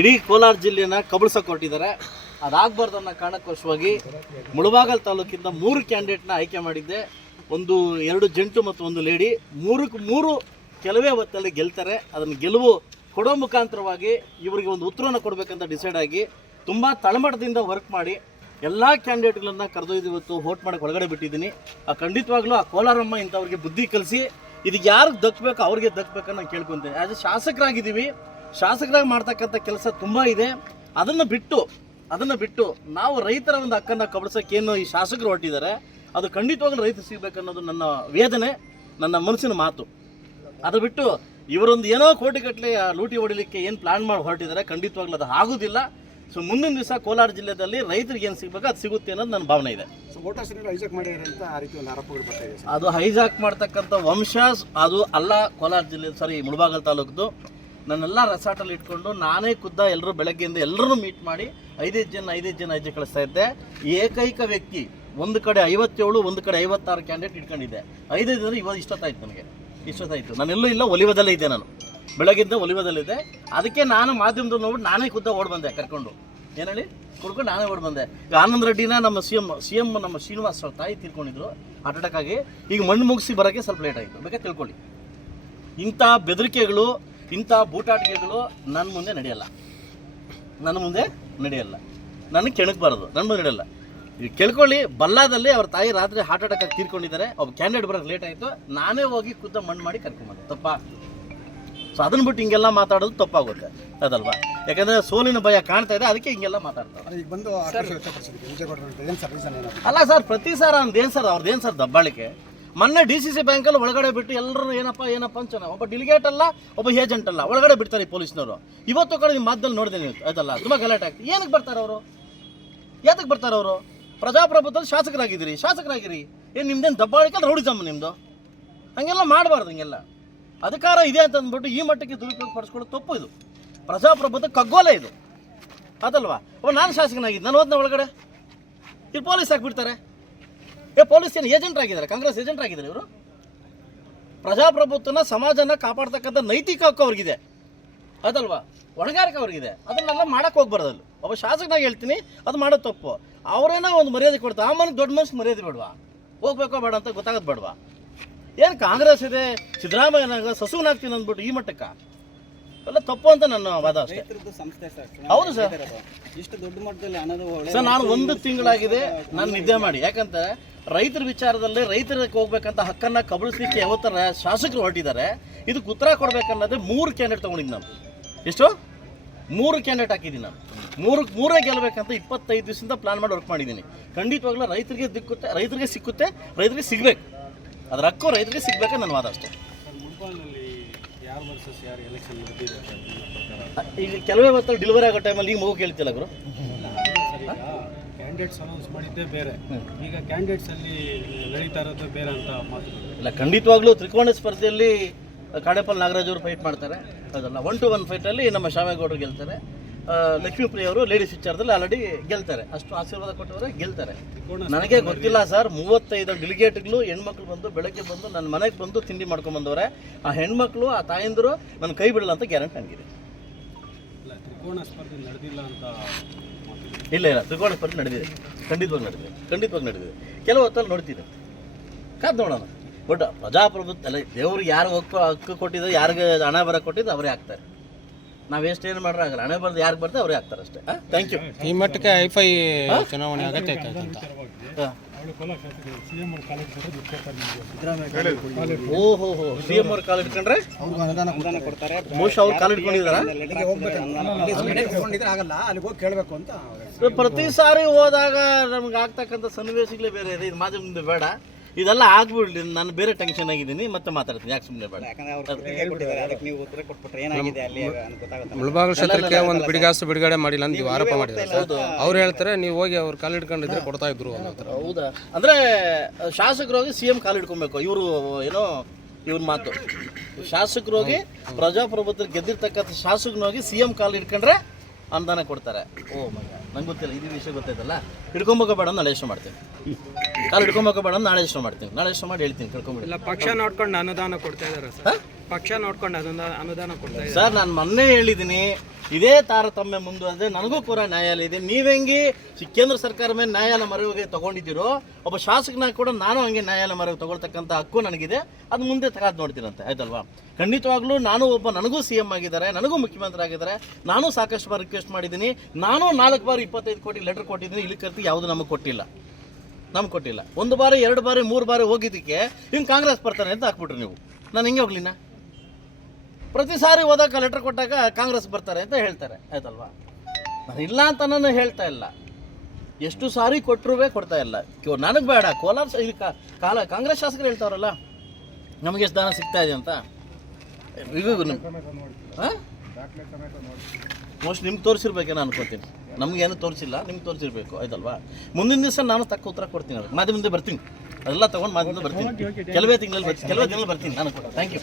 ಇಡೀ ಕೋಲಾರ ಜಿಲ್ಲೆನ ಕಬಳಿಸಕ್ಕೆ ಹೊರಟಿದ್ದಾರೆ. ಅದಾಗಬಾರ್ದು ಅನ್ನೋ ಕಾರಣಕ್ಕೋಸ್ಕರವಾಗಿ ಮುಳಬಾಗಲ್ ತಾಲೂಕಿಂದ ಮೂರು ಕ್ಯಾಂಡಿಡೇಟ್ನ ಆಯ್ಕೆ ಮಾಡಿದ್ದೆ. ಒಂದು ಎರಡು ಜಂಟು ಮತ್ತು ಒಂದು ಲೇಡಿ. ಮೂರಕ್ಕೆ ಮೂರು ಕೆಲವೇ ಹೊತ್ತಲ್ಲಿ ಗೆಲ್ತಾರೆ. ಅದನ್ನು ಗೆಲುವು ಕೊಡೋ ಮುಖಾಂತರವಾಗಿ ಇವರಿಗೆ ಒಂದು ಉತ್ತರವನ್ನು ಕೊಡಬೇಕಂತ ಡಿಸೈಡ್ ಆಗಿ ತುಂಬ ತಳಮಟ್ಟದಿಂದ ವರ್ಕ್ ಮಾಡಿ ಎಲ್ಲ ಕ್ಯಾಂಡಿಡೇಟ್ಗಳನ್ನ ಕರೆದೊಯ್ದು ಇವತ್ತು ವೋಟ್ ಮಾಡಕ್ಕೆ ಒಳಗಡೆ ಬಿಟ್ಟಿದ್ದೀನಿ. ಆ ಖಂಡಿತವಾಗ್ಲೂ ಆ ಕೋಲಾರಮ್ಮ ಇಂಥವ್ರಿಗೆ ಬುದ್ಧಿ ಕಲಿಸಿ, ಇದಕ್ಕೆ ಯಾರಿಗೆ ದಕ್ಕಬೇಕು ಅವ್ರಿಗೆ ದಕ್ಕಬೇಕನ್ನ ನಾನು ಕೇಳ್ಕೊತೀನಿ ಆ್ಯಸ್ ಎ ಶಾಸಕರಾಗಿದ್ದೀವಿ. ಶಾಸಕರಾಗಿ ಮಾಡ್ತಕ್ಕಂಥ ಕೆಲಸ ತುಂಬ ಇದೆ. ಅದನ್ನು ಬಿಟ್ಟು ಅದನ್ನು ಬಿಟ್ಟು ನಾವು ರೈತರ ಒಂದು ಹಕ್ಕನ್ನು ಕಬಳಿಸೋಕೆ ಏನು ಈ ಶಾಸಕರು ಹೊರಟಿದ್ದಾರೆ. ಅದು ಖಂಡಿತವಾಗ್ಲೂ ರೈತ ಸಿಗ್ಬೇಕನ್ನೋದು ನನ್ನ ವೇದನೆ ನನ್ನ ಮನಸ್ಸಿನ ಮಾತು. ಅದು ಬಿಟ್ಟು ಇವರೊಂದು ಏನೋ ಕೋಟಿಗಟ್ಟಲೆ ಲೂಟಿ ಹೊಡಿಲಿಕ್ಕೆ ಏನು ಪ್ಲಾನ್ ಮಾಡಿ ಹೊರಟಿದ್ದಾರೆ ಖಂಡಿತವಾಗ್ಲೂ ಅದು ಆಗೋದಿಲ್ಲ. ಸೊ ಮುಂದಿನ ದಿವಸ ಕೋಲಾರ ಜಿಲ್ಲೆಯಲ್ಲಿ ರೈತರಿಗೆ ಏನು ಸಿಗಬೇಕು ಅದು ಸಿಗುತ್ತೆ ಅನ್ನೋದು ನನ್ನ ಭಾವನೆ ಇದೆ. ಅದು ಹೈಜಾಕ್ ಮಾಡ್ತಕ್ಕಂಥ ವಂಶ ಅದು ಅಲ್ಲ ಕೋಲಾರ ಜಿಲ್ಲೆ ಸಾರಿ ಮುಳಬಾಗಲ್ ತಾಲೂಕ್ದು. ನನ್ನೆಲ್ಲ ರೆಸಾರ್ಟಲ್ಲಿ ಇಟ್ಕೊಂಡು ನಾನೇ ಖುದ್ದ ಎಲ್ಲರೂ ಬೆಳಗ್ಗೆಯಿಂದ ಎಲ್ಲರೂ ಮೀಟ್ ಮಾಡಿ ಐದೈದು ಜನ ಐದೈದು ಜನ ಐದು ಕಳಿಸ್ತಾ ಇದ್ದೆ. ಏಕೈಕ ವ್ಯಕ್ತಿ, ಒಂದು ಕಡೆ ಐವತ್ತೇಳು, ಒಂದು ಕಡೆ ಐವತ್ತಾರು ಕ್ಯಾಂಡಿಡೇಟ್ ಇಟ್ಕೊಂಡಿದ್ದೆ. ಐದೈದು ಜನ ಇವಾಗ ಇಷ್ಟೊತ್ತಾಯ್ತು ನನಗೆ. ಇಷ್ಟೊತ್ತಾಯಿತು. ನಾನೆಲ್ಲೂ ಇಲ್ಲ, ಒಲಿವದಲ್ಲೇ ಇದ್ದೆ ನಾನು. ಬೆಳಗ್ಗಿಂದ ಒಲಿವದಲ್ಲಿದೆ ಅದಕ್ಕೆ ನಾನು ಮಾಧ್ಯಮದ ನೋಡಿ ನಾನೇ ಖುದ್ದ ಓಡ್ ಬಂದೆ ಕರ್ಕೊಂಡು. ಏನೇಳಿ ಹೇಳಿ? ಕುಡ್ಕೊಂಡು ನಾನೇ ಓಡ್ ಬಂದೆ. ಈಗ ಆನಂದ್ ರೆಡ್ಡಿನ ನಮ್ಮ ಸಿ ಎಂ ಸಿ ಎಂ ನಮ್ಮ ಶ್ರೀನಿವಾಸ್ ಅವ್ರ ತಾಯಿ ತೀರ್ಕೊಂಡಿದ್ರು ಹಾರ್ಟ್ ಅಟ್ಯಾಕ್ ಆಗಿ. ಈಗ ಮಣ್ಣು ಮುಗಿಸಿ ಬರೋಕ್ಕೆ ಸ್ವಲ್ಪ ಲೇಟ್ ಆಯಿತು. ಬೇಕಾದ್ರೆ ತಿಳ್ಕೊಳ್ಳಿ. ಇಂಥ ಬೆದರಿಕೆಗಳು ಇಂಥ ಬೂಟಾಟಿಕೆಗಳು ನನ್ನ ಮುಂದೆ ನಡೆಯಲ್ಲ. ನನ್ನ ಮುಂದೆ ನಡೆಯಲ್ಲ. ನನಗೆ ಕೆಣಕಬಾರದು ನನ್ನ ಮುಂದೆ ನಡೆಯಲ್ಲ. ಈಗ ಕೇಳ್ಕೊಳ್ಳಿ ಬಲ್ಲಾದಲ್ಲಿ ಅವ್ರ ತಾಯಿ ರಾತ್ರಿ ಹಾರ್ಟ್ ಅಟ್ಯಾಕ್ ಆಗಿ ತೀರ್ಕೊಂಡಿದ್ದಾರೆ. ಒಬ್ಬ ಕ್ಯಾಂಡಿಡೇಟ್ ಬರೋದು ಲೇಟ್ ಆಯಿತು. ನಾನೇ ಹೋಗಿ ಖುದ್ದ ಮಣ್ಣು ಮಾಡಿ ಕರ್ಕೊಂಬಂದೆ. ತಪ್ಪಾ. ಸೊ ಅದನ್ನ ಬಿಟ್ಟು ಹಿಂಗೆಲ್ಲ ಮಾತಾಡೋದು ತಪ್ಪಾಗುತ್ತೆ. ಅದಲ್ವಾ? ಯಾಕಂದರೆ ಸೋಲಿನ ಭಯ ಕಾಣ್ತಾ ಇದೆ ಅದಕ್ಕೆ ಹಿಂಗೆಲ್ಲ ಮಾತಾಡ್ತಾರೆ. ಅಲ್ಲ ಏನು ಸರ್ ಏನು ಪ್ರತಿ ಸಾರ ಅಂದೇನು ಸರ್ ಅವ್ರದ್ದೇನು ಸರ್ ದಬ್ಬಾಳಿಕೆ? ಮೊನ್ನೆ ಡಿ ಸಿ ಸಿ ಬ್ಯಾಂಕಲ್ಲಿ ಒಳಗಡೆ ಬಿಟ್ಟು ಎಲ್ಲರೂ ಏನಪ್ಪ ಏನಪ್ಪ ಅಂತ ಒಬ್ಬ ಡಿಲಿಗೇಟ್ ಅಲ್ಲ, ಒಬ್ಬ ಏಜೆಂಟ್ ಅಲ್ಲ, ಒಳಗಡೆ ಬಿಡ್ತಾರೆ ಈ ಪೊಲೀಸ್ನವರು. ಇವತ್ತು ಕಡೆ ನಿಮ್ಮ ಮಾಧ್ಯಮ ನೋಡಿದೆ ನೀವು ಅದಲ್ಲ ತುಂಬ ಗಲಾಟೆ ಆಗ್ತದೆ. ಏನಕ್ಕೆ ಬರ್ತಾರೆ ಅವರು? ಯಾತಕ್ಕೆ ಬರ್ತಾರೆ ಅವರು? ಪ್ರಜಾಪ್ರಭುತ್ವದಲ್ಲಿ ಶಾಸಕರಾಗಿದ್ದೀರಿ, ಶಾಸಕರಾಗಿರಿ. ಏನು ನಿಮ್ದೇನು ದಬ್ಬಾಳಿಕೆ ರೌಡಿಸಮ್ ನಿಮ್ಮದು ಹಂಗೆಲ್ಲ ಮಾಡಬಾರ್ದು ಹಂಗೆಲ್ಲ. ಅಧಿಕಾರ ಇದೆ ಅಂತ ಅಂದ್ಬಿಟ್ಟು ಈ ಮಟ್ಟಕ್ಕೆ ದುರುಪಯೋಗ ಪಡಿಸ್ಕೊಳ್ಳೋದು ತಪ್ಪು ಇದು. ಪ್ರಜಾಪ್ರಭುತ್ವ ಕಗ್ಗೋಲೆ ಇದು. ಅದಲ್ವಾ? ಒಬ್ಬ ನಾನು ಶಾಸಕನಾಗಿದ್ದು, ನಾನು ಹೋದ್ನ ಒಳಗಡೆ. ಇಲ್ಲಿ ಪೊಲೀಸ್ ಹಾಕ್ಬಿಡ್ತಾರೆ ಏ ಪೊಲೀಸ್ ಏನು ಏಜೆಂಟ್ ಆಗಿದ್ದಾರೆ? ಕಾಂಗ್ರೆಸ್ ಏಜೆಂಟ್ ಆಗಿದ್ದಾರೆ ಇವರು? ಪ್ರಜಾಪ್ರಭುತ್ವನ ಸಮಾಜನ ಕಾಪಾಡ್ತಕ್ಕಂಥ ನೈತಿಕ ಹಕ್ಕು ಅವ್ರಿಗಿದೆ. ಅದಲ್ವಾ ಹೊಣೆಗಾರಿಕೆ ಅವ್ರಿಗಿದೆ. ಅದನ್ನೆಲ್ಲ ಮಾಡಕ್ಕೆ ಹೋಗ್ಬಾರ್ದು ಅಲ್ಲಿ. ಒಬ್ಬ ಶಾಸಕನಾಗ ಹೇಳ್ತೀನಿ, ಅದು ಮಾಡೋದು ತಪ್ಪು. ಅವರೇನೋ ಒಂದು ಮರ್ಯಾದೆ ಕೊಡ್ತಾ ಆ ಮನೆಗೆ ದೊಡ್ಡ ಮನ್ಸಿಗೆ ಮರ್ಯಾದೆ ಬೇಡವಾ? ಹೋಗ್ಬೇಕೋ ಬೇಡ ಅಂತ ಗೊತ್ತಾಗೋದು ಬೇಡವಾ? ಏನು ಕಾಂಗ್ರೆಸ್ ಇದೆ ಸಿದ್ದರಾಮಯ್ಯನಾಗ ಸಸುವನಾಗ್ತೀನಿ ಅಂದ್ಬಿಟ್ಟು ಈ ಮಟ್ಟಕ್ಕೆ. ಎಲ್ಲ ತಪ್ಪು ಅಂತ ನನ್ನ ವಾದ ಅಷ್ಟೇ. ರೈತರದ್ದು ಸಂಸ್ಥೆ ಸರ್. ಹೌದು ಸರ್. ಇಷ್ಟು ದೊಡ್ಡ ಮಟ್ಟದಲ್ಲಿ ಹಣದ ಸರ್ ನಾನು ಒಂದು ತಿಂಗಳಾಗಿದೆ ನಾನು ನಿದ್ದೆ ಮಾಡಿ. ಯಾಕಂತ ರೈತರ ವಿಚಾರದಲ್ಲಿ ರೈತರಿಗೆ ಹೋಗ್ಬೇಕಂತ ಹಕ್ಕನ್ನ ಕಬಳಿಸ್ಲಿಕ್ಕೆ ಯಾವತ್ತರ ಶಾಸಕರು ಹೊರಟಿದ್ದಾರೆ. ಇದಕ್ಕೆ ಉತ್ತರ ಕೊಡ್ಬೇಕನ್ನೋದೇ ಮೂರು ಕ್ಯಾಂಡಿಡೇಟ್ ತೊಗೊಂಡಿದ್ದು ನಾನು. ಎಷ್ಟು? ಮೂರು ಕ್ಯಾಂಡಿಡೇಟ್ ಹಾಕಿದ್ದೀನಿ ನಾನು. ಮೂರು ಮೂರೇ ಗೆಲ್ಲಬೇಕಂತ ಇಪ್ಪತ್ತೈದು ದಿವಸದಿಂದ ಪ್ಲಾನ್ ಮಾಡಿ ವರ್ಕ್ ಮಾಡಿದ್ದೀನಿ. ಖಂಡಿತವಾಗ್ಲೂ ರೈತರಿಗೆ ದಿಕ್ಕುತ್ತೆ ರೈತರಿಗೆ ಸಿಕ್ಕುತ್ತೆ ರೈತರಿಗೆ ಸಿಗ್ಬೇಕು. ಅದ್ರ ಹಕ್ಕು ರೈತರಿಗೆ ಸಿಗ್ಬೇಕು ನನ್ನ ವಾದ ಅಷ್ಟೇ. ಈಗ ಕೆಲವೇ ಮತ್ತೆ ಡೆಲಿವರಿ ಆಗೋ ಟೈಮಲ್ಲಿ ಈಗ ಮಗು ಕೇಳ್ತಿಲ್ಲ ಗುರು. ಕ್ಯಾಂಡಿಡೇಟ್ಸ್ ಅನೌನ್ಸ್ ಮಾಡಿದ್ದೇ ಬೇರೆ. ಈಗ ಕ್ಯಾಂಡಿಡೇಟ್ಸ್ ಅಲ್ಲಿ ನಡೀತಾ ಇರೋದು ಬೇರೆ ಅಂತ ಮಾತು. ಇಲ್ಲ ಖಂಡಿತವಾಗ್ಲೂ ತ್ರಿಕೋಣ ಸ್ಪರ್ಧೆಯಲ್ಲಿ ಕಾಡೇಪಲ್ ನಾಗರಾಜ್ ಅವರು ಫೈಟ್ ಮಾಡ್ತಾರೆ. ಅದಲ್ಲ ಒನ್ ಟು ಒನ್ ಫೈಟಲ್ಲಿ ನಮ್ಮ ಶಾಮೇಗೌಡರು ಗೆಲ್ತಾರೆ. ಆ, ಪ್ರಿಯವರು ಅವರು ಲೇಡೀಸ್ ವಿಚಾರದಲ್ಲಿ ಆಲ್ರೆಡಿ ಗೆಲ್ತಾರೆ. ಅಷ್ಟು ಆಶೀರ್ವಾದ ಕೊಟ್ಟವರೆ ಗೆಲ್ತಾರೆ. ನನಗೆ ಗೊತ್ತಿಲ್ಲ ಸರ್ ಮೂವತ್ತೈದು ಡಿಲಿಗೇಟ್ಗಳು ಹೆಣ್ಮಕ್ಳು ಬಂದು ಬೆಳಗ್ಗೆ ಬಂದು ನನ್ನ ಮನೆಗೆ ಬಂದು ತಿಂಡಿ ಮಾಡ್ಕೊಂಡು ಬಂದವ್ರೆ. ಆ ಹೆಣ್ಮಕ್ಳು ಆ ತಾಯಂದರು ನನ್ನ ಕೈ ಬಿಡಲ್ಲ ಅಂತ ಗ್ಯಾರಂಟಿ ನನಗಿದೆ. ಇಲ್ಲ ಇಲ್ಲ ಇಲ್ಲ ತ್ರಿಕೋಣ ಸ್ಪರ್ಧೆ ನಡೆದಿದೆ. ಖಂಡಿತವಾಗಿ ನಡೆದಿದೆ. ಖಂಡಿತವಾಗಿ ನಡೆದಿದೆ. ಕೆಲವು ಹೊತ್ತಲ್ಲಿ ನೋಡ್ತೀನಿ. ಕಾದ್ ನೋಡೋಣ. ಬಟ್ ಪ್ರಜಾಪ್ರಭುತ್ವ ಅಲ್ಲ ದೇವ್ರಿಗೆ ಯಾರು ಹಕ್ಕು ಹಕ್ಕು ಕೊಟ್ಟಿದ್ದು ಯಾರಿಗೆ ಹಣ ಬರ ಕೊಟ್ಟಿದ್ದು ಅವರೇ ಆಗ್ತಾರೆ. ನಾವು ಮಾಡ್ರೆ ಆಗಲ್ಲ. ಹಣೆ ಬರ್ದು ಯಾರು ಬರ್ತದೆ ಅವರೇ ಆಗ್ತಾರೆ ಅಷ್ಟೇ. ಥ್ಯಾಂಕ್ ಯು ಈ ಮಟ್ಟಕ್ಕೆ ಐಫೈ ಚುನಾವಣೆ ಅಗತ್ಯ ಐತೆ ಅಂತ. ಓಹೋ ಹೋ ಸಿ ಎಂ ಅವ್ರು ಕಾಲು ಇಟ್ಕೊಂಡ್ರೆ ಕಾಲು ಇಟ್ಕೊಂಡಿದಾರ ಕೇಳಬೇಕು ಅಂತ ಪ್ರತಿ ಸಾರಿ ಹೋದಾಗ ನಮ್ಗೆ ಆಗ್ತಕ್ಕಂಥ ಸನ್ನಿವೇಶಗಳೇ ಬೇರೆ ಇದೆ. ಇದು ಮಾಧ್ಯಮದಿಂದ ಬೇಡ. ಇದೆಲ್ಲ ಆಗ್ಬಿಡ್ಲಿ ನಾನು ಬೇರೆ ಟೆನ್ಷನ್ ಆಗಿದ್ದೀನಿ ಮತ್ತೆ ಮಾತಾಡ್ತೀನಿ. ಯಾಕೆ ಸುಮ್ಮನೆ ಬೇಡ ಯಾಕಂದ್ರೆ ಅವ್ರು ಉತ್ತರ ಅದಕ್ಕೆ ನೀವು ಉತ್ತರ ಕೊಟ್ಬಿಟ್ರೆ ಏನಾಗಿದೆ ಅಲ್ಲಿ ಅಂತ ಗೊತ್ತಾಗುತ್ತೆ ಮುಳಬಾಗಿಲು ಕ್ಷೇತ್ರಕ್ಕೆ ಒಂದು ಬಿಡಿಗಾಸು ಬಿಡುಗಡೆ ಮಾಡಿಲ್ಲ ಅಂತ ನೀವು ಆರೋಪ ಮಾಡಿದ್ರೆ ಅವ್ರು ಹೇಳ್ತಾರೆ ನೀವು ಹೋಗಿ ಅವ್ರು ಕಾಲು ಹಿಡ್ಕೊಂಡಿದ್ರೆ ಕೊಡ್ತಾ ಇದ್ರು ಅನ್ನೋ ಹೌದಾ? ಅಂದ್ರೆ ಶಾಸಕರು ಹೋಗಿ ಸಿ ಎಂ ಕಾಲು ಹಿಡ್ಕೊಬೇಕು. ಇವರು ಏನೋ ಇವ್ರ ಮಾತು. ಶಾಸಕರು ಹೋಗಿ ಪ್ರಜಾಪ್ರಭುತ್ವ ಗೆದ್ದಿರ್ತಕ್ಕಂಥ ಶಾಸಕನ ಹೋಗಿ ಸಿ ಎಂ ಕಾಲು ಹಿಡ್ಕೊಂಡ್ರೆ ಅನುದಾನ ಕೊಡ್ತಾರೆ. ಓ ಮಗ ನಂಗೆ ಗೊತ್ತಿಲ್ಲ ಇದು ವಿಷಯ ಗೊತ್ತಾಯ್ತಲ್ಲ? ಹಿಡ್ಕೊಂಬೋಕ ಬೇಡ ನಾನು ಯೋಚನೆ ಮಾಡ್ತೀನಿ. ಕಾಲು ಹಿಡ್ಕೊಂಬೋಕ ಬೇಡ ನಾಳೆ ಇಷ್ಟ ಮಾಡ್ತೀನಿ. ನಾಳೆ ಇಷ್ಟ ಮಾಡಿ ಹೇಳ್ತೀನಿ ಕಳ್ಕೊಂಬಿಡಿ ಇಲ್ಲ ಪಕ್ಷ ನೋಡ್ಕೊಂಡು ಅನುದಾನ ಕೊಡ್ತಾ ಇದಾರೆ ಸರ್? ಪಕ್ಷ ನೋಡ್ಕೊಂಡು ಅದೊಂದು ಅನುದಾನ ಕೊಡ್ತಾ ಸರ್ ನಾನು ಮೊನ್ನೆ ಹೇಳಿದ್ದೀನಿ ಇದೇ ತಾರತಮ್ಯ ಮುಂದುವರೆದ್ರೆ ನನಗೂ ಕೂಡ ನ್ಯಾಯಾಲಯ ಇದೆ. ನೀವೆಂಗೆ ಹೆಂಗಿ ಕೇಂದ್ರ ಸರ್ಕಾರ ಮೇಲೆ ನ್ಯಾಯಾಲಯ ಮರವಿಗೆ ತಗೊಂಡಿದ್ದೀರೋ ಒಬ್ಬ ಶಾಸಕನ ಕೂಡ ನಾನು ಹಂಗೆ ನ್ಯಾಯಾಲಯ ಮರವಿಗೆ ತಗೊಳ್ತಕ್ಕಂಥ ಹಕ್ಕು ನನಗಿದೆ. ಅದು ಮುಂದೆ ತಗಾದ್ ನೋಡ್ತೀರಂತೆ ಆಯ್ತಲ್ವಾ? ಖಂಡಿತವಾಗ್ಲೂ ನಾನು ಒಬ್ಬ ನನಗೂ ಸಿ ಎಂ ಆಗಿದ್ದಾರೆ ನನಗೂ ಮುಖ್ಯಮಂತ್ರಿ ಆಗಿದ್ದಾರೆ. ನಾನು ಸಾಕಷ್ಟು ಬಾರಿ ರಿಕ್ವೆಸ್ಟ್ ಮಾಡಿದ್ದೀನಿ. ನಾನು ನಾಲ್ಕು ಬಾರಿ ಇಪ್ಪತ್ತೈದು ಕೋಟಿ ಲೆಟರ್ ಕೊಟ್ಟಿದ್ದೀನಿ. ಇಲ್ಲಿ ಕರ್ತಿ ಯಾವುದು ನಮಗೆ ಕೊಟ್ಟಿಲ್ಲ. ನಮ್ಗೆ ಕೊಟ್ಟಿಲ್ಲ. ಒಂದು ಬಾರಿ ಎರಡು ಬಾರಿ ಮೂರು ಬಾರಿ ಹೋಗಿದ್ದಕ್ಕೆ ಹಿಂಗೆ ಕಾಂಗ್ರೆಸ್ ಬರ್ತಾರೆ ಅಂತ ಹಾಕ್ಬಿಟ್ರಿ ನೀವು. ನಾನು ಹಿಂಗೆ ಹೋಗ್ಲಿನ? ಪ್ರತಿ ಸಾರಿ ಹೋದಾಗ ಲೆಟರ್ ಕೊಟ್ಟಾಗ ಕಾಂಗ್ರೆಸ್ ಬರ್ತಾರೆ ಅಂತ ಹೇಳ್ತಾರೆ. ಆಯ್ತಲ್ವಾ? ನಾನು ಇಲ್ಲ ಅಂತ ನಾನು ಹೇಳ್ತಾ ಇಲ್ಲ. ಎಷ್ಟು ಸಾರಿ ಕೊಟ್ಟರೂ ಕೊಡ್ತಾ ಇಲ್ಲ. ನನಗೆ ಬೇಡ. ಕೋಲಾರ ಇದು ಕಾ- ಕಾಲ ಕಾಂಗ್ರೆಸ್ ಶಾಸಕರು ಹೇಳ್ತಾರಲ್ಲ ನಮಗೆ ಎಷ್ಟು ದಾನ ಸಿಗ್ತಾ ಇದೆ ಅಂತ. ಇದು ಹಾಂ? ಮೋಸ್ಟ್ ನಿಮ್ಗೆ ತೋರಿಸಿರ್ಬೇಕೇನೋ ಅನ್ಕೋತೀನಿ. ನಮಗೇನು ತೋರಿಸಿಲ್ಲ ನಿಮ್ಗೆ ತೋರಿಸಿರ್ಬೇಕು ಆಯ್ತಲ್ವಾ? ಮುಂದಿನ ದಿವಸ ನಾನು ತಕ್ಕ ಉತ್ತರ ಕೊಡ್ತೀನಿ ಅದಕ್ಕೆ ಮಾಧ್ಯಮದಿಂದ ಬರ್ತೀನಿ. ಅದೆಲ್ಲ ತೊಗೊಂಡು ಮಾಧ್ಯಮದಿಂದ ಬರ್ತೀನಿ. ಕೆಲವೇ ತಿಂಗಳಲ್ಲಿ ಬರ್ತೀನಿ. ಕೆಲವೇ ತಿಂಗಳಲ್ಲಿ ಬರ್ತೀನಿ ನಾನು ಕೂಡ. Thank you